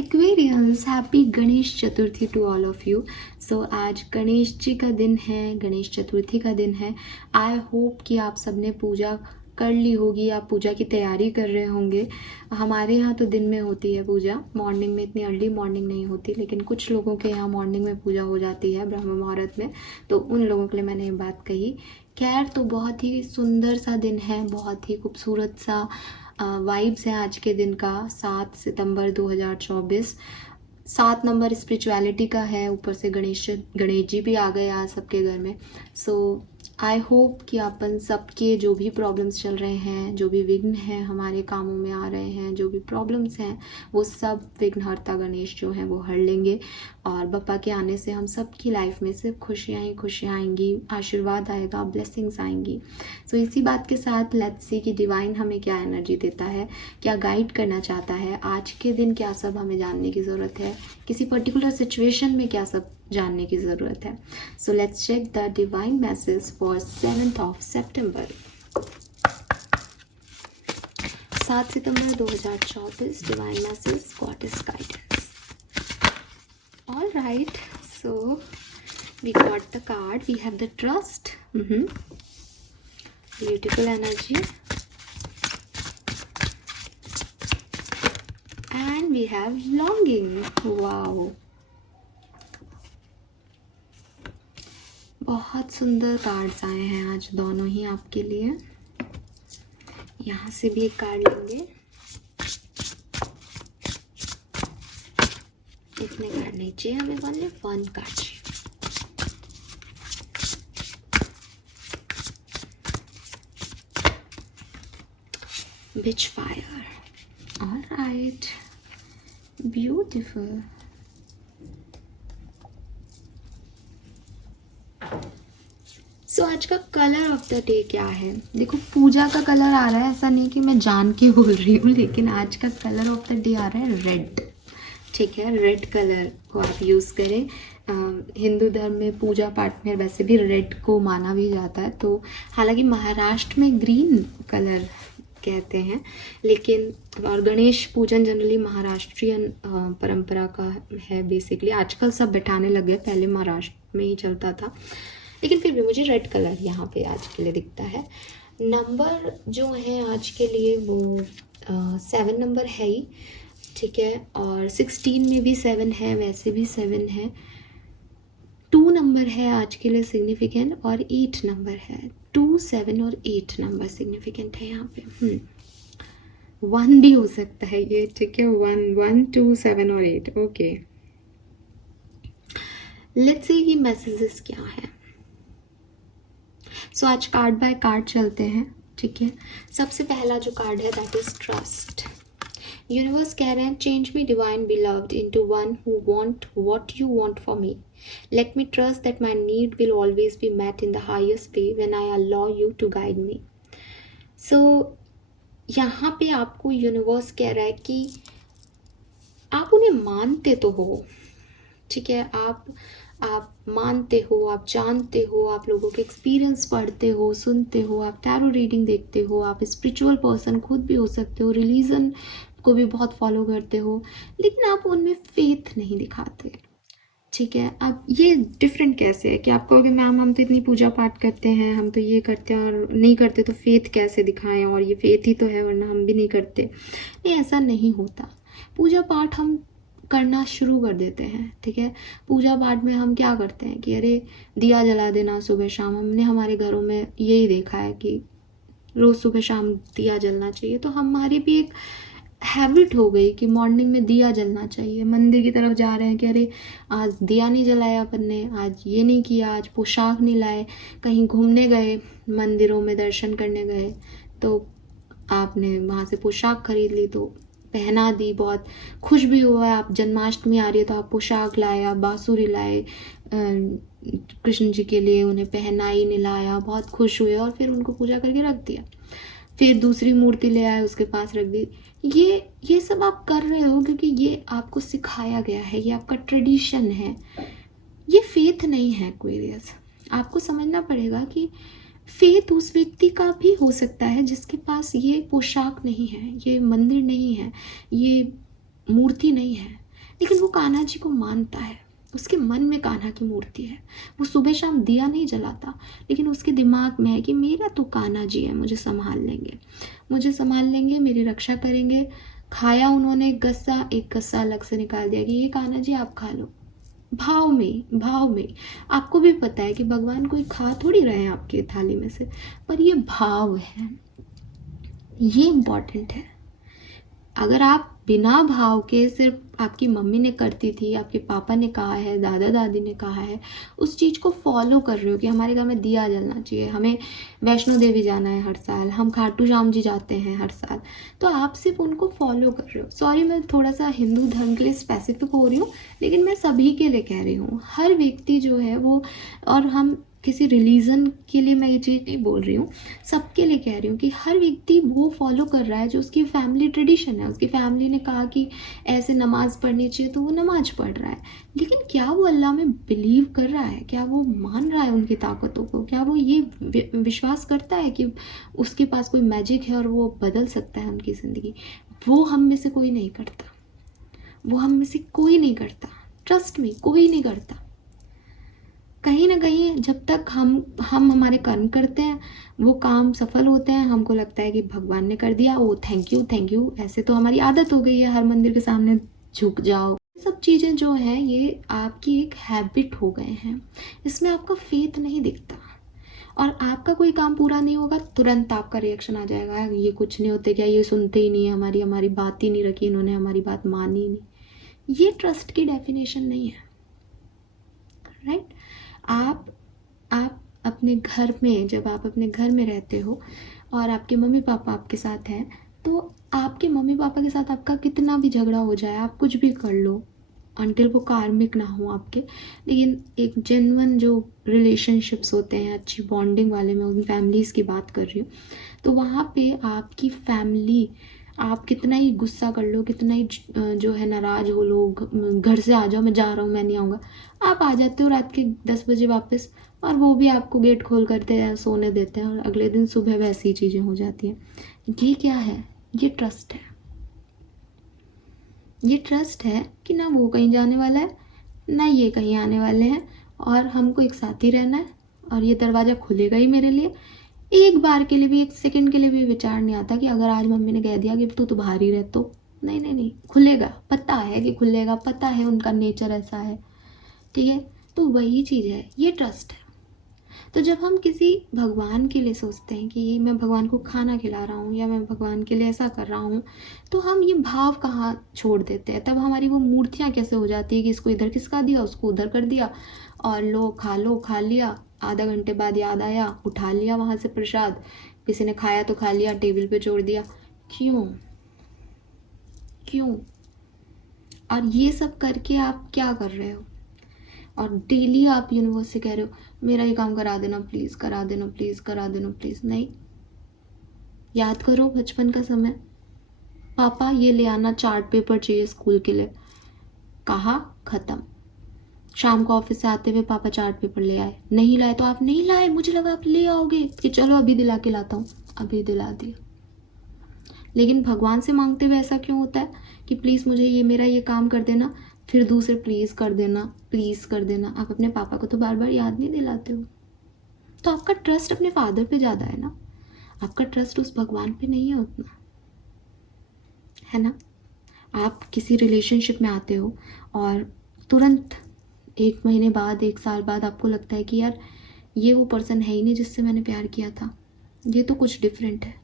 Aquarians, happy Ganesh Chaturthi to all of you. So आज गणेश जी का दिन है, गणेश चतुर्थी का दिन है। आई होप कि आप सबने पूजा कर ली होगी, आप पूजा की तैयारी कर रहे होंगे। हमारे यहाँ तो दिन में होती है पूजा, मॉर्निंग में इतनी अर्ली मॉर्निंग नहीं होती, लेकिन कुछ लोगों के यहाँ मॉर्निंग में पूजा हो जाती है ब्रह्म मुहूर्त में, तो उन लोगों के लिए मैंने ये बात कही। खैर, तो बहुत ही सुंदर सा दिन है, बहुत ही खूबसूरत सा वाइब्स हैं आज के दिन का। 7 सितंबर 2024, 7 नंबर स्पिरिचुअलिटी का है, ऊपर से गणेश जी भी आ गए आज सबके घर में। सो आई होप कि अपन सबके जो भी प्रॉब्लम्स चल रहे हैं, जो भी विघ्न हैं हमारे कामों में आ रहे हैं, जो भी प्रॉब्लम्स हैं, वो सब विघ्नहर्ता गणेश जो हैं वो हर लेंगे। और बप्पा के आने से हम सब की लाइफ में सिर्फ खुशियाँ ही खुशियाँ आएंगी, आशीर्वाद आएगा, ब्लेसिंग्स आएंगी। सो इसी बात के साथ लेट्स सी कि डिवाइन हमें क्या एनर्जी देता है, क्या गाइड करना चाहता है आज के दिन, क्या सब हमें जानने की ज़रूरत है, किसी पर्टिकुलर सिचुएशन में क्या सब जानने की ज़रूरत है। So let's check the divine message for 7 September. 7 September 2024 divine message, goddess guidance. All right, so we got the card, we have the trust, beautiful energy, and we have longing. wow, बहुत सुंदर cards आए हैं आज दोनों ही आपके लिए। यहाँ से भी एक कार्ड लेंगे, इतने कार्ड नहीं चाहिए हमें, वाले 1 कार्ड चाहिए। Witchfire. All right, beautiful. सो आज का कलर ऑफ द डे क्या है? देखो, पूजा का कलर आ रहा है, ऐसा नहीं कि मैं जान के बोल रही हूँ, लेकिन आज का कलर ऑफ द डे आ रहा है रेड। ठीक है, रेड कलर को आप यूज़ करें। हिंदू धर्म में पूजा पाठ में वैसे भी रेड को माना भी जाता है, तो हालांकि महाराष्ट्र में ग्रीन कलर कहते हैं, लेकिन और गणेश पूजन जनरली महाराष्ट्रियन परंपरा का है बेसिकली। आजकल सब बैठाने लगे, पहले महाराष्ट्र में ही चलता था, लेकिन फिर भी मुझे रेड कलर यहाँ पे आज के लिए दिखता है। नंबर जो है आज के लिए वो 7 नंबर है ही, ठीक है, और 16 में भी 7 है, वैसे भी 7 है। 2 नंबर है आज के लिए सिग्निफिकेंट, और 8 नंबर है। 2, 7 और 8 नंबर सिग्निफिकेंट है यहाँ पे। 1 भी हो सकता है ये, ठीक है, 1, 2, 7 और 8। ओके, लेट्स सी कि मैसेजेस क्या है। सो आज कार्ड बाय कार्ड चलते हैं, ठीक है। सबसे पहला जो कार्ड है दैट इज ट्रस्ट। यूनिवर्स कह रहे हैं, change me divine beloved into one who want what you want for me. Let me trust that my need will always be met in the highest way when I allow you to guide me. So यहाँ पे आपको universe कह रहा है कि आप उन्हें मानते तो हो, ठीक है, आप मानते हो, आप जानते हो, आप लोगों के एक्सपीरियंस पढ़ते हो, सुनते हो, आप टैरो रीडिंग देखते हो, आप स्पिरिचुअल पर्सन खुद भी हो सकते हो, रिलीजन को भी बहुत फॉलो करते हो, लेकिन आप उनमें फेथ नहीं दिखाते, ठीक है। अब ये डिफरेंट कैसे है कि आप कहोगे मैम हम तो इतनी पूजा पाठ करते हैं, हम तो ये करते हैं, और नहीं करते तो फेथ कैसे दिखाएं, और ये फेथ ही तो है वरना हम भी नहीं करते। नहीं, ऐसा नहीं होता। पूजा पाठ हम करना शुरू कर देते हैं, ठीक है। पूजा पाठ में हम क्या करते हैं कि अरे दिया जला देना सुबह शाम, हमने हमारे घरों में यही देखा है कि रोज़ सुबह शाम दिया जलना चाहिए, तो हमारी भी एक हैबिट हो गई कि मॉर्निंग में दिया जलना चाहिए। मंदिर की तरफ जा रहे हैं कि अरे आज दिया नहीं जलाया अपन ने, आज ये नहीं किया, आज पोशाक नहीं लाए, कहीं घूमने गए, मंदिरों में दर्शन करने गए तो आपने वहाँ से पोशाक खरीद ली तो पहना दी, बहुत खुश भी हुआ है। आप जन्माष्टमी आ रही है तो आप पोशाक लाए, आप बांसुरी लाए कृष्ण जी के लिए, उन्हें पहनाई, निलाया, बहुत खुश हुए, और फिर उनको पूजा करके रख दिया। फिर दूसरी मूर्ति ले आए, उसके पास रख दी। ये सब आप कर रहे हो क्योंकि ये आपको सिखाया गया है, ये आपका ट्रेडिशन है, ये फेथ नहीं है एक्वेरियस। आपको समझना पड़ेगा कि फेथ उस व्यक्ति का भी हो सकता है जिसके पास ये पोशाक नहीं है, ये मंदिर नहीं है, ये मूर्ति नहीं है, लेकिन वो कान्हा जी को मानता है, उसके मन में कान्हा की मूर्ति है। वो सुबह शाम दिया नहीं जलाता, लेकिन उसके दिमाग में है कि मेरा तो कान्हा जी है, मुझे संभाल लेंगे, मुझे संभाल लेंगे, मेरी रक्षा करेंगे। खाया उन्होंने एक गस्सा अलग से निकाल दिया कि ये कान्हा जी आप खा लो। भाव में आपको भी पता है कि भगवान कोई खा थोड़ी रहे हैं आपकी थाली में से, पर ये भाव है, ये इम्पॉर्टेंट है। अगर आप बिना भाव के, सिर्फ आपकी मम्मी ने करती थी, आपके पापा ने कहा है, दादा दादी ने कहा है, उस चीज़ को फॉलो कर रहे हो कि हमारे घर में दिया जलना चाहिए, हमें वैष्णो देवी जाना है हर साल, हम खाटू श्याम जी जाते हैं हर साल, तो आप सिर्फ उनको फॉलो कर रहे हो। सॉरी, मैं थोड़ा सा हिंदू धर्म के लिए स्पेसिफिक हो रही हूँ, लेकिन मैं सभी के लिए कह रही हूँ। हर व्यक्ति जो है वो, और हम किसी रिलीजन के लिए मैं ये चीज़ नहीं बोल रही हूँ, सबके लिए कह रही हूँ कि हर व्यक्ति वो फॉलो कर रहा है जो उसकी फैमिली ट्रेडिशन है। उसकी फैमिली ने कहा कि ऐसे नमाज पढ़नी चाहिए तो वो नमाज पढ़ रहा है, लेकिन क्या वो अल्लाह में बिलीव कर रहा है? क्या वो मान रहा है उनकी ताकतों को? क्या वो ये विश्वास करता है कि उसके पास कोई मैजिक है और वो बदल सकता है उनकी ज़िंदगी? वो हम में से कोई नहीं करता, वो हम में से कोई नहीं करता, ट्रस्ट में कोई नहीं करता। कहीं ना कहीं जब तक हम हमारे कर्म करते हैं, वो काम सफल होते हैं, हमको लगता है कि भगवान ने कर दिया, ओ थैंक यू, ऐसे तो हमारी आदत हो गई है, हर मंदिर के सामने झुक जाओ। सब चीज़ें जो हैं ये आपकी एक हैबिट हो गए हैं, इसमें आपका फेथ नहीं दिखता। और आपका कोई काम पूरा नहीं होगा, तुरंत आपका रिएक्शन आ जाएगा, ये कुछ नहीं होते क्या, ये सुनते ही नहीं है, हमारी बात ही नहीं रखी इन्होंने, हमारी बात मानी ही नहीं। ये ट्रस्ट की डेफिनेशन नहीं है, राइट? आप अपने घर में, जब आप अपने घर में रहते हो और आपके मम्मी पापा आपके साथ हैं, तो आपके मम्मी पापा के साथ आपका कितना भी झगड़ा हो जाए, आप कुछ भी कर लो, अनटिल वो कार्मिक ना हो आपके, लेकिन एक जेन्युइन जो रिलेशनशिप्स होते हैं, अच्छी बॉन्डिंग वाले, मैं उन फैमिलीज़ की बात कर रही हूँ, तो वहाँ पे आपकी फैमिली, आप कितना ही गुस्सा कर लो, कितना ही जो है नाराज़ हो लोग, घर से आ जाओ, मैं जा रहा हूँ, मैं नहीं आऊँगा, आप आ जाते हो रात के 10 बजे वापस, और वो भी आपको गेट खोल करते हैं, सोने देते हैं, और अगले दिन सुबह वैसी ही चीज़ें हो जाती हैं। ये क्या है? ये ट्रस्ट है। ये ट्रस्ट है कि ना वो कहीं जाने वाला है, ना ये कहीं आने वाले हैं, और हमको एक साथ ही रहना है, और ये दरवाज़ा खुलेगा ही मेरे लिए। एक बार के लिए भी, एक सेकंड के लिए भी विचार नहीं आता कि अगर आज मम्मी ने कह दिया कि तू तो बाहर ही रह, तो नहीं नहीं नहीं, खुलेगा, पता है कि खुलेगा, पता है उनका नेचर ऐसा है, ठीक है? तो वही चीज़ है, ये ट्रस्ट है। तो जब हम किसी भगवान के लिए सोचते हैं कि मैं भगवान को खाना खिला रहा हूँ, या मैं भगवान के लिए ऐसा कर रहा हूँ, तो हम ये भाव कहाँ छोड़ देते हैं? तब हमारी वो मूर्तियाँ कैसे हो जाती है कि इसको इधर खिसका दिया, उसको उधर कर दिया, और लो खा लिया, आधा घंटे बाद याद आया, उठा लिया वहाँ से प्रसाद, किसी ने खाया तो खा लिया, टेबल पे छोड़ दिया। क्यों? क्यों? और ये सब करके आप क्या कर रहे हो? और डेली आप यूनिवर्स से कह रहे हो मेरा ये काम करा देना प्लीज़, करा देना प्लीज़, करा देना प्लीज़। नहीं, याद करो बचपन का समय, पापा ये ले आना, चार्ट पेपर चाहिए स्कूल के लिए, कहा, खत्म। शाम को ऑफिस से आते हुए पापा चार्ट पेपर ले आए, नहीं लाए तो आप नहीं लाए, मुझे लगा आप ले आओगे कि चलो अभी दिला के लाता हूँ, अभी दिला दिया। लेकिन भगवान से मांगते हुए ऐसा क्यों होता है कि प्लीज़ मुझे ये, मेरा ये काम कर देना, फिर दूसरे प्लीज़ कर देना, प्लीज़ कर देना। आप अपने पापा को तो बार बार याद नहीं दिलाते हो। तो आपका ट्रस्ट अपने फादर पे ज़्यादा है ना, आपका ट्रस्ट उस भगवान पे नहीं है उतना, है ना? आप किसी रिलेशनशिप में आते हो और तुरंत 1 महीने बाद, 1 साल बाद आपको लगता है कि यार ये वो पर्सन है ही नहीं जिससे मैंने प्यार किया था, ये तो कुछ डिफरेंट है।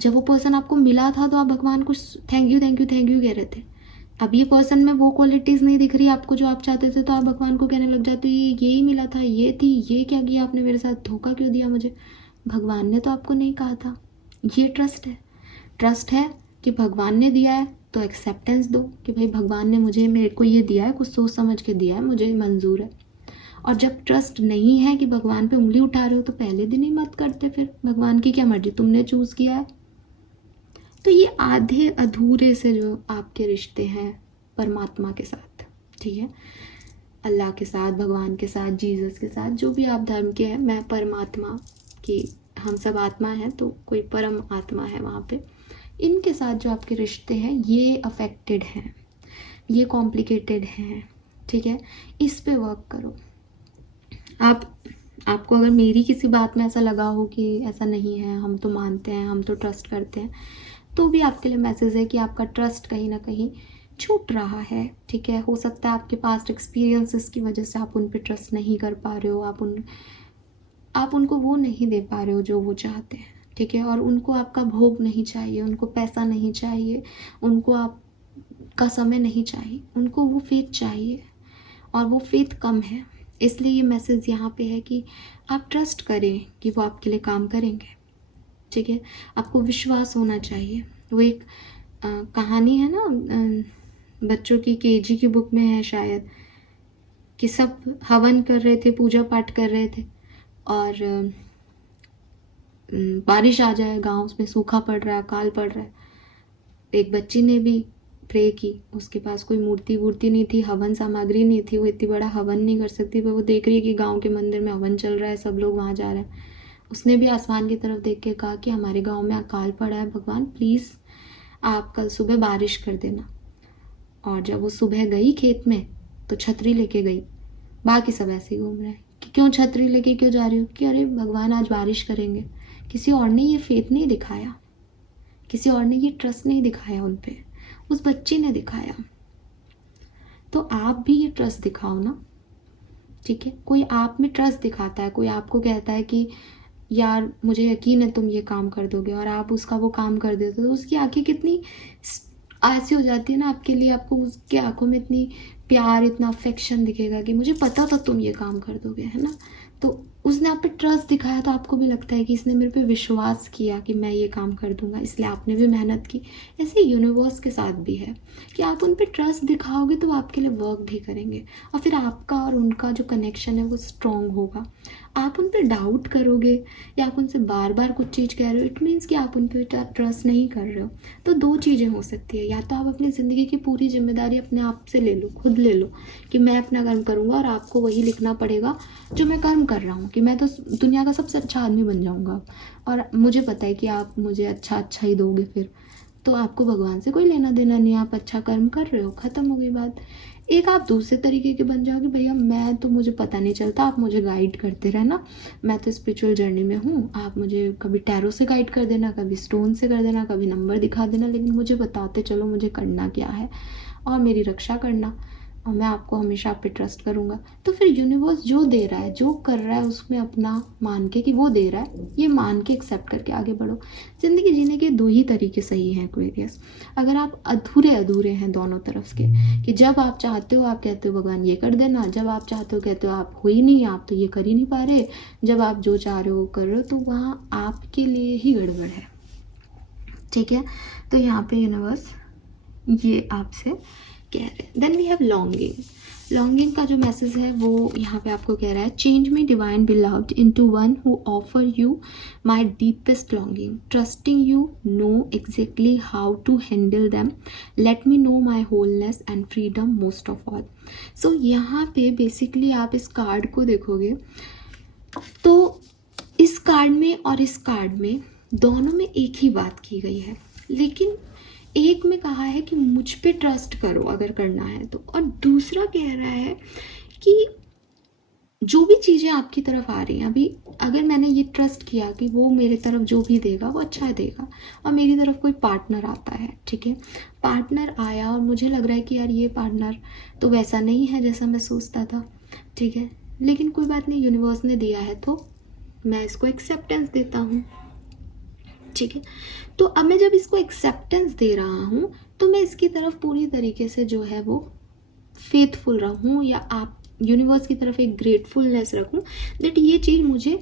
जब वो पर्सन आपको मिला था तो आप भगवान को थैंक यू कह रहे थे। अब ये पर्सन में वो क्वालिटीज़ नहीं दिख रही आपको जो आप चाहते थे, तो आप भगवान को कहने लग जाते हो ये ही मिला था, ये थी, ये क्या किया आपने मेरे साथ, धोखा क्यों दिया मुझे? भगवान ने तो आपको नहीं कहा था। ये ट्रस्ट है। ट्रस्ट है कि भगवान ने दिया है तो एक्सेप्टेंस दो कि भाई भगवान ने मुझे, मेरे को ये दिया है, कुछ सोच समझ के दिया है, मुझे मंजूर है। और जब ट्रस्ट नहीं है कि भगवान पे उंगली उठा रहे हो, तो पहले दिन ही मत करते, फिर भगवान की क्या मर्जी, तुमने चूज़ किया है। तो ये आधे अधूरे से जो आपके रिश्ते हैं परमात्मा के साथ, ठीक है, अल्लाह के साथ, भगवान के साथ, जीसस के साथ, जो भी आप धर्म के हैं, मैं परमात्मा की, हम सब आत्मा हैं, तो कोई परम आत्मा है वहाँ पे, इनके साथ जो आपके रिश्ते हैं ये अफेक्टेड हैं। ये कॉम्प्लिकेटेड है, ठीक है, इस पे वर्क करो। आपको अगर मेरी किसी बात में ऐसा लगा हो कि ऐसा नहीं है, हम तो मानते हैं, हम तो ट्रस्ट करते हैं, तो भी आपके लिए मैसेज है कि आपका ट्रस्ट कहीं ना कहीं छूट रहा है, ठीक है। हो सकता है आपके पास्ट एक्सपीरियंसेस की वजह से आप उन पे ट्रस्ट नहीं कर पा रहे हो, आप उनको वो नहीं दे पा रहे हो जो वो चाहते हैं, ठीक है। और उनको आपका भोग नहीं चाहिए, उनको पैसा नहीं चाहिए, उनको आपका समय नहीं चाहिए, उनको वो फेथ चाहिए, और वो फेथ कम है। इसलिए ये मैसेज यहाँ पे है कि आप ट्रस्ट करें कि वो आपके लिए काम करेंगे, ठीक है। आपको विश्वास होना चाहिए। वो एक कहानी है ना, बच्चों की केजी की बुक में है शायद, कि सब हवन कर रहे थे, पूजा पाठ कर रहे थे, और बारिश आ जाए, गांव में सूखा पड़ रहा है, अकाल पड़ रहा है। एक बच्ची ने भी प्रे की, उसके पास कोई मूर्ति वूर्ति नहीं थी, हवन सामग्री नहीं थी, वो इतनी बड़ा हवन नहीं कर सकती, पर वो देख रही है कि गांव के मंदिर में हवन चल रहा है, सब लोग वहाँ जा रहे हैं। उसने भी आसमान की तरफ देख के कहा कि हमारे गांव में अकाल पड़ा है, भगवान प्लीज़ आप कल सुबह बारिश कर देना। और जब वो सुबह गई खेत में तो छतरी लेके गई, बाकी सब ऐसे ही घूम रहे हैं कि क्यों छतरी लेके क्यों जा रही हो, कि अरे भगवान आज बारिश करेंगे। किसी और ने ये फेथ नहीं दिखाया, किसी और ने ये ट्रस्ट नहीं दिखाया उन पे, उस बच्चे ने दिखाया। तो आप भी ये ट्रस्ट दिखाओ ना, ठीक है। कोई आप में ट्रस्ट दिखाता है, कोई आपको कहता है कि यार मुझे यकीन है तुम ये काम कर दोगे, और आप उसका वो काम कर देते हो, तो उसकी आंखें कितनी ऐसी हो जाती है ना आपके लिए, आपको उसके आंखों में इतनी प्यार, इतना अफेक्शन दिखेगा कि मुझे पता था तुम ये काम कर दोगे, है ना। तो उसने आप पे ट्रस्ट दिखाया, तो आपको भी लगता है कि इसने मेरे पे विश्वास किया कि मैं ये काम कर दूंगा, इसलिए आपने भी मेहनत की। ऐसे यूनिवर्स के साथ भी है कि आप उन पे ट्रस्ट दिखाओगे तो आपके लिए वर्क भी करेंगे, और फिर आपका और उनका जो कनेक्शन है वो स्ट्रॉन्ग होगा। आप उन पे डाउट करोगे या आप उनसे बार बार कुछ चीज़ कह रहे हो, इट मीन्स कि आप उन पे ट्रस्ट नहीं कर रहे हो। तो दो चीज़ें हो सकती है, या तो आप अपनी ज़िंदगी की पूरी जिम्मेदारी अपने आप से ले लो, खुद ले लो कि मैं अपना कर्म करूँगा, और आपको वही लिखना पड़ेगा जो मैं कर्म कर रहा हूँ, कि मैं तो दुनिया का सबसे अच्छा आदमी बन जाऊँगा, और मुझे पता है कि आप मुझे अच्छा ही दोगे। फिर तो आपको भगवान से कोई लेना देना नहीं, आप अच्छा कर्म कर रहे हो, ख़त्म हो गई बात। एक आप दूसरे तरीके के बन जाओगे, भैया मैं तो, मुझे पता नहीं चलता, आप मुझे गाइड करते रहना, मैं तो स्पिरिचुअल जर्नी में हूँ, आप मुझे कभी टैरो से गाइड कर देना, कभी स्टोन से कर देना, कभी नंबर दिखा देना, लेकिन मुझे बताते चलो मुझे करना क्या है, और मेरी रक्षा करना, और मैं आपको हमेशा आप पे ट्रस्ट करूँगा। तो फिर यूनिवर्स जो दे रहा है, जो कर रहा है, उसमें अपना मान के कि वो दे रहा है, ये मान के एक्सेप्ट करके आगे बढ़ो। ज़िंदगी जीने के दो ही तरीके सही हैं एक्वेरियस। अगर आप अधूरे हैं दोनों तरफ के, कि जब आप चाहते हो आप कहते हो भगवान ये कर देना, जब आप चाहते हो कहते हो आप हो ही नहीं, आप तो ये कर ही नहीं पा रहे, जब आप जो चाह रहे हो कर रहे हो, तो वहाँ आपके लिए ही गड़बड़ है, ठीक है। तो यहाँ पे यूनिवर्स ये आपसे कह रहे हैं। देन वी हैव लॉन्गिंग का जो मैसेज है वो यहाँ पे आपको कह रहा है, change me divine beloved into one who offer you my deepest longing, trusting you know exactly how to handle them, let me know my wholeness and freedom most of all. So यहाँ पे basically आप इस card को देखोगे तो इस card में और इस कार्ड में दोनों में एक ही बात की गई है, लेकिन एक में कहा है कि मुझ पे ट्रस्ट करो अगर करना है तो, और दूसरा कह रहा है कि जो भी चीज़ें आपकी तरफ आ रही हैं, अभी अगर मैंने ये ट्रस्ट किया कि वो मेरे तरफ जो भी देगा वो अच्छा देगा, और मेरी तरफ कोई पार्टनर आता है, ठीक है, पार्टनर आया और मुझे लग रहा है कि यार ये पार्टनर तो वैसा नहीं है जैसा मैं सोचता था, ठीक है, लेकिन कोई बात नहीं, यूनिवर्स ने दिया है तो मैं इसको एक्सेप्टेंस देता हूँ, ठीक है। तो अब मैं जब इसको एक्सेप्टेंस दे रहा हूँ तो मैं इसकी तरफ पूरी तरीके से जो है वो फेथफुल रहूँ, या आप यूनिवर्स की तरफ एक ग्रेटफुलनेस रखूँ दैट ये चीज़ मुझे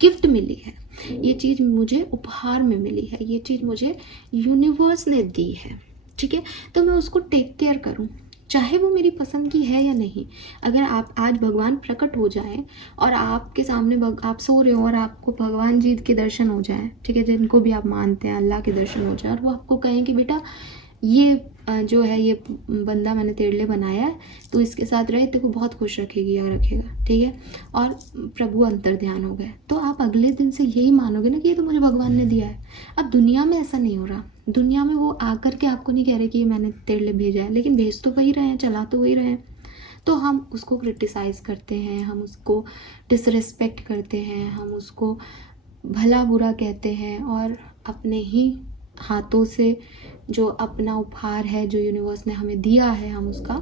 गिफ्ट मिली है, ये चीज़ मुझे उपहार में मिली है, ये चीज़ मुझे यूनिवर्स ने दी है, ठीक है। तो मैं उसको टेक केयर करूँ, चाहे वो मेरी पसंद की है या नहीं। अगर आप आज भगवान प्रकट हो जाएं और आपके सामने आप सो रहे हो और आपको भगवान जी के दर्शन हो जाएं, ठीक है, जिनको भी आप मानते हैं अल्लाह के दर्शन हो जाए, और वो आपको कहें कि बेटा ये जो है ये बंदा मैंने तेरे लिए बनाया है, तो इसके साथ रहे, तेरे को बहुत खुश रखेगी या रखेगा, ठीक है, और प्रभु अंतर ध्यान हो गए, तो आप अगले दिन से यही मानोगे ना कि ये तो मुझे भगवान ने दिया है। अब दुनिया में ऐसा नहीं हो रहा, दुनिया में वो आकर के आपको नहीं कह रहे कि ये मैंने तेरे लिए भेजा है, लेकिन भेज तो वही रहे हैं, चला तो वही रहे हैं। तो हम उसको क्रिटिसाइज़ करते हैं, हम उसको डिसरिस्पेक्ट करते हैं, हम उसको भला बुरा कहते हैं, और अपने ही हाथों से जो अपना उपहार है जो यूनिवर्स ने हमें दिया है, हम उसका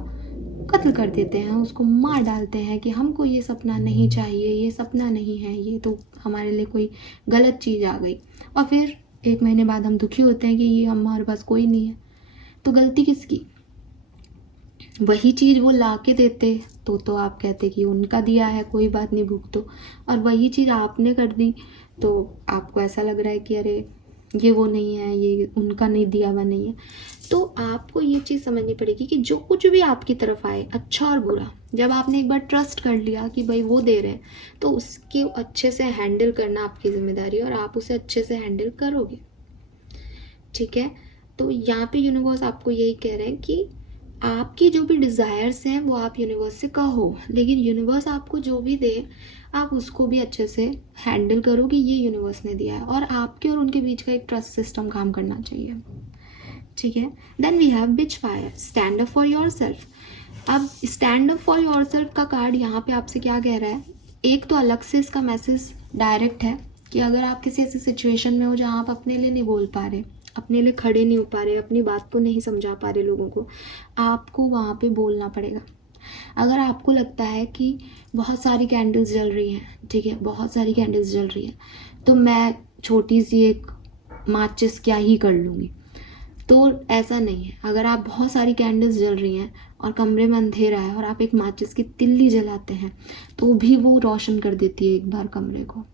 कत्ल कर देते हैं, उसको मार डालते हैं कि हमको ये सपना नहीं चाहिए, ये सपना नहीं है, ये तो हमारे लिए कोई गलत चीज़ आ गई। और फिर 1 महीने बाद हम दुखी होते हैं कि ये हमारे पास कोई नहीं है। तो गलती किसकी? वही चीज़ वो ला के देते तो आप कहते कि उनका दिया है, कोई बात नहीं, भुगतो। और वही चीज़ आपने कर दी तो आपको ऐसा लग रहा है कि अरे ये वो नहीं है, ये उनका नहीं दिया हुआ नहीं है। तो आपको ये चीज़ समझनी पड़ेगी कि जो कुछ भी आपकी तरफ आए, अच्छा और बुरा, जब आपने एक बार ट्रस्ट कर लिया कि भाई वो दे रहे हैं, तो उसके अच्छे से हैंडल करना आपकी जिम्मेदारी है, और आप उसे अच्छे से हैंडल करोगे। ठीक है, तो यहाँ पे यूनिवर्स आपको यही कह रहे हैं कि आपकी जो भी डिज़ायर्स हैं वो आप यूनिवर्स से कहो, लेकिन यूनिवर्स आपको जो भी दे आप उसको भी अच्छे से हैंडल करो कि ये यूनिवर्स ने दिया है, और आपके और उनके बीच का एक ट्रस्ट सिस्टम काम करना चाहिए। ठीक है, then we have beach fire, stand up for yourself. अब stand up for yourself का कार्ड यहाँ पे आपसे क्या कह रहा है? एक तो अलग से इसका मैसेज डायरेक्ट है कि अगर आप किसी ऐसी सिचुएशन में हो जहाँ आप अपने लिए नहीं बोल पा रहे, अपने लिए खड़े नहीं हो पा रहे, अपनी बात को नहीं समझा पा रहे लोगों को, आपको वहाँ पे बोलना पड़ेगा। अगर आपको लगता है कि बहुत सारी कैंडल्स जल रही हैं, ठीक है, बहुत सारी कैंडल्स जल रही हैं, तो मैं छोटी सी एक माचिस क्या ही कर लूँगी, तो ऐसा नहीं है। अगर आप बहुत सारी कैंडल्स जल रही हैं और कमरे में अंधेरा है और आप एक माचिस की तिल्ली जलाते हैं, तो भी वो रोशन कर देती है एक बार कमरे को।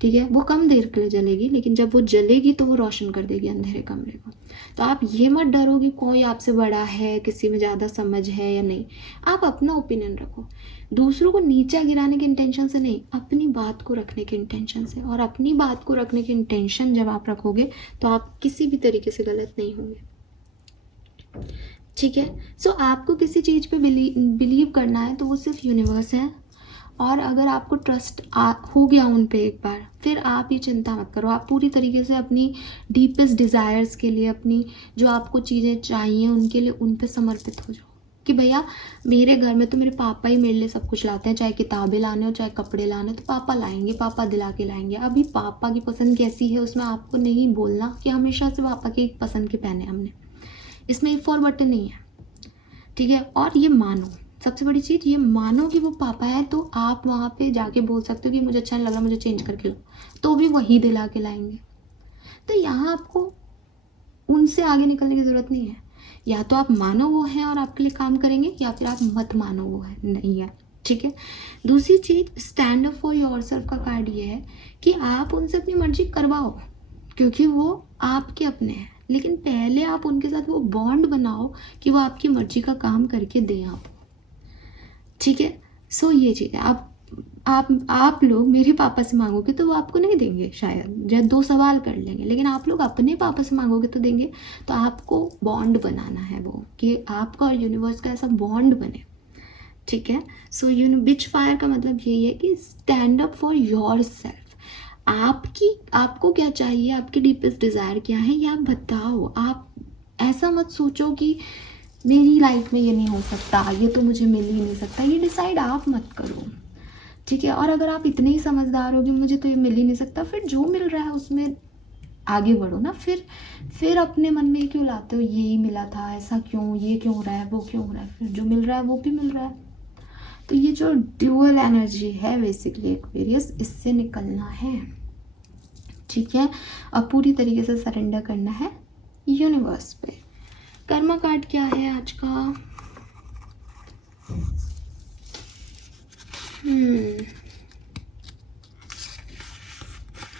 ठीक है, वो कम देर के लिए जलेगी, लेकिन जब वो जलेगी तो वो रोशन कर देगी अंधेरे कमरे को। तो आप ये मत डरो कि कोई आपसे बड़ा है, किसी में ज़्यादा समझ है या नहीं। आप अपना ओपिनियन रखो, दूसरों को नीचा गिराने के इंटेंशन से नहीं, अपनी बात को रखने के इंटेंशन से। और अपनी बात को रखने की इंटेंशन जब आप रखोगे तो आप किसी भी तरीके से गलत नहीं होंगे। ठीक है, सो आपको किसी चीज़ पे बिलीव करना है तो वो सिर्फ यूनिवर्स है, और अगर आपको ट्रस्ट हो गया उन पे एक बार, फिर आप ये चिंता मत करो। आप पूरी तरीके से अपनी डीपेस्ट डिज़ायर्स के लिए, अपनी जो आपको चीज़ें चाहिए उनके लिए उन पे समर्पित हो जाओ कि भैया मेरे घर में तो मेरे पापा ही मेरे लिए सब कुछ लाते हैं, चाहे किताबें लाने हो चाहे कपड़े लाने, तो पापा लाएंगे, पापा दिला के लाएंगे। अभी पापा की पसंद कैसी है उसमें आपको नहीं बोलना कि हमेशा से पापा की पसंद के पहने हमने, इसमें इफ और बटन नहीं है। ठीक है, और ये मानो, सबसे बड़ी चीज़ ये मानो कि वो पापा है, तो आप वहाँ पे जाके बोल सकते हो कि मुझे अच्छा नहीं लग रहा, मुझे चेंज करके लो, तो भी वही दिला के लाएंगे। तो यहाँ आपको उनसे आगे निकलने की ज़रूरत नहीं है। या तो आप मानो वो हैं और आपके लिए काम करेंगे, या फिर आप मत मानो वो है नहीं है। ठीक है, दूसरी चीज़ स्टैंड अप फॉर योरसेल्फ का कार्ड ये है कि आप उनसे अपनी मर्जी करवाओ, क्योंकि वो आपके अपने हैं, लेकिन पहले आप उनके साथ वो बॉन्ड बनाओ कि वो आपकी मर्जी का काम करके दें आपको। ठीक है, सो ये चीज़ है। आप लोग मेरे पापा से मांगोगे तो वो आपको नहीं देंगे शायद, या 2 सवाल कर लेंगे, लेकिन आप लोग अपने पापा से मांगोगे तो देंगे। तो आपको बॉन्ड बनाना है वो, कि आपका और यूनिवर्स का ऐसा बॉन्ड बने। ठीक है, सो बिच फायर का मतलब यही है कि stand up for your self. आपको क्या चाहिए, आपकी डीपेस्ट डिज़ायर क्या है, ये आप बताओ। आप ऐसा मत सोचो कि मेरी लाइफ में ये नहीं हो सकता, ये तो मुझे मिल ही नहीं सकता, ये डिसाइड आप मत करो। ठीक है, और अगर आप इतने ही समझदार हो कि मुझे तो ये मिल ही नहीं सकता, फिर जो मिल रहा है उसमें आगे बढ़ो ना। फिर अपने मन में क्यों लाते हो यही मिला था, ऐसा क्यों, ये क्यों हो रहा है, वो क्यों हो रहा है, फिर जो मिल रहा है वो भी मिल रहा है। तो ये जो ड्यूअल एनर्जी है बेसिकली एक्वेरियस, इससे निकलना है। ठीक है, अब पूरी तरीके से सरेंडर करना है यूनिवर्स पे। कर्मा कार्ड क्या है आज का?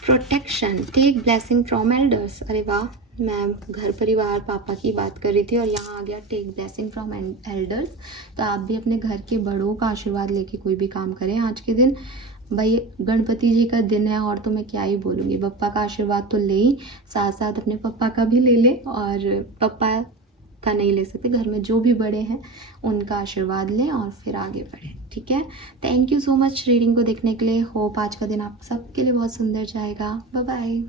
Protection, take blessing from elders. अरे वाह, मैं घर परिवार पापा की बात कर रही थी और यहाँ आ गया टेक ब्लेसिंग फ्रॉम एल्डर्स। तो आप भी अपने घर के बड़ों का आशीर्वाद लेके कोई भी काम करें आज के दिन। भाई गणपति जी का दिन है और तो मैं क्या ही बोलूँगी, पप्पा का आशीर्वाद तो ले ही, साथ साथ अपने पप्पा का भी ले ले, और पप्पा का नहीं ले सकते, घर में जो भी बड़े हैं उनका आशीर्वाद लें और फिर आगे बढ़ें। ठीक है, thank you so much reading को देखने के लिए। होप आज का दिन आप सबके लिए बहुत सुंदर जाएगा। Bye bye.